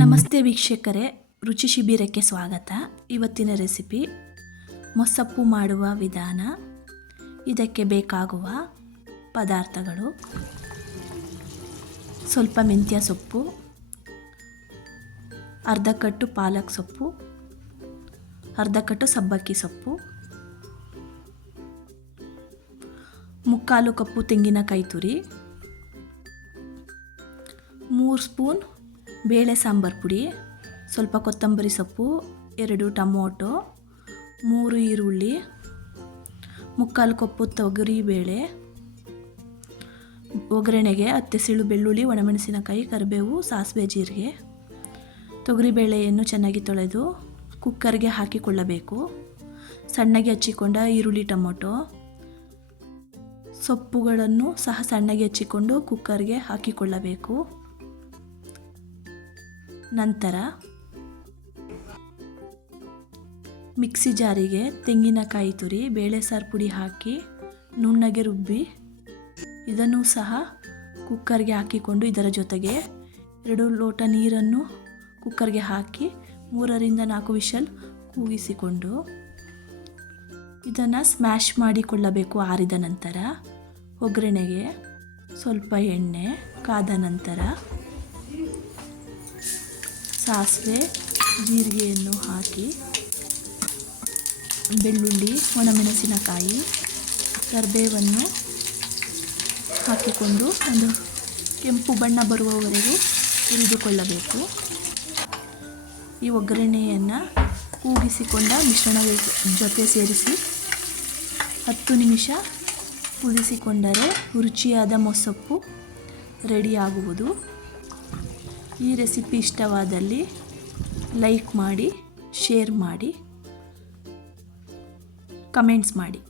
ನಮಸ್ತೆ ವೀಕ್ಷಕರೇ, ರುಚಿ ಶಿಬಿರಕ್ಕೆ ಸ್ವಾಗತ. ಇವತ್ತಿನ ರೆಸಿಪಿ ಮೊಸಪ್ಪು ಮಾಡುವ ವಿಧಾನ. ಇದಕ್ಕೆ ಬೇಕಾಗುವ ಪದಾರ್ಥಗಳು: ಸ್ವಲ್ಪ ಮೆಂತ್ಯ ಸೊಪ್ಪು, ಅರ್ಧ ಕಟ್ಟು ಪಾಲಕ್ ಸೊಪ್ಪು, ಅರ್ಧ ಕಟ್ಟು ಸಬ್ಬಕ್ಕಿ ಸೊಪ್ಪು, ಮುಕ್ಕಾಲು ಕಪ್ಪು ತೆಂಗಿನಕಾಯಿ ತುರಿ, 3 ಸ್ಪೂನ್ ಬೇಳೆ ಸಾಂಬಾರು ಪುಡಿ, ಸ್ವಲ್ಪ ಕೊತ್ತಂಬರಿ ಸೊಪ್ಪು, 2 ಟೊಮೊಟೊ, 3 ಈರುಳ್ಳಿ, ಮುಕ್ಕಾಲು ಕಪ್ಪು ತೊಗರಿಬೇಳೆ, ಒಗ್ಗರಣೆಗೆ 10 ಎಸಳು ಬೆಳ್ಳುಳ್ಳಿ, ಒಣಮೆಣಸಿನಕಾಯಿ, ಕರಿಬೇವು, ಸಾಸಿವೆ, ಜೀರಿಗೆ. ತೊಗರಿಬೇಳೆಯನ್ನು ಚೆನ್ನಾಗಿ ತೊಳೆದು ಕುಕ್ಕರ್ಗೆ ಹಾಕಿಕೊಳ್ಳಬೇಕು. ಸಣ್ಣಗೆ ಹಚ್ಚಿಕೊಂಡ ಈರುಳ್ಳಿ, ಟೊಮೊಟೊ, ಸೊಪ್ಪುಗಳನ್ನು ಸಹ ಸಣ್ಣಗೆ ಹಚ್ಚಿಕೊಂಡು ಕುಕ್ಕರ್ಗೆ ಹಾಕಿಕೊಳ್ಳಬೇಕು. ನಂತರ ಮಿಕ್ಸಿ ಜಾರಿಗೆ ತೆಂಗಿನಕಾಯಿ ತುರಿ, ಬೇಳೆ ಸಾರು ಪುಡಿ ಹಾಕಿ ನುಣ್ಣಗೆ ರುಬ್ಬಿ ಇದನ್ನು ಸಹ ಕುಕ್ಕರ್ಗೆ ಹಾಕಿಕೊಂಡು ಇದರ ಜೊತೆಗೆ 2 ಲೋಟ ನೀರನ್ನು ಕುಕ್ಕರ್ಗೆ ಹಾಕಿ 3 ರಿಂದ 4 ವಿಷಲ್ ಕೂಗಿಸಿಕೊಂಡು ಇದನ್ನು ಸ್ಮ್ಯಾಶ್ ಮಾಡಿಕೊಳ್ಳಬೇಕು. ಆರಿದ ನಂತರ ಒಗ್ಗರಣೆಗೆ ಸ್ವಲ್ಪ ಎಣ್ಣೆ ಕಾದ ನಂತರ ಸಾಸಿವೆ, ಜೀರಿಗೆಯನ್ನು ಹಾಕಿ ಬೆಳ್ಳುಳ್ಳಿ, ಒಣಮೆಣಸಿನಕಾಯಿ, ಕರಿಬೇವನ್ನು ಹಾಕಿಕೊಂಡು ಒಂದು ಕೆಂಪು ಬಣ್ಣ ಬರುವವರೆಗೂ ಹುರಿದುಕೊಳ್ಳಬೇಕು. ಈ ಒಗ್ಗರಣೆಯನ್ನು ಕೂಗಿಸಿಕೊಂಡ ಮಿಶ್ರಣದ ಜೊತೆ ಸೇರಿಸಿ 10 ನಿಮಿಷ ಕುದಿಸಿಕೊಂಡರೆ ರುಚಿಯಾದ ಮೊಸಪ್ಪು ರೆಡಿಯಾಗುವುದು. ಈ ರೆಸಿಪಿ ಇಷ್ಟವಾದಲ್ಲಿ ಲೈಕ್ ಮಾಡಿ, ಶೇರ್ ಮಾಡಿ, ಕಮೆಂಟ್ಸ್ ಮಾಡಿ.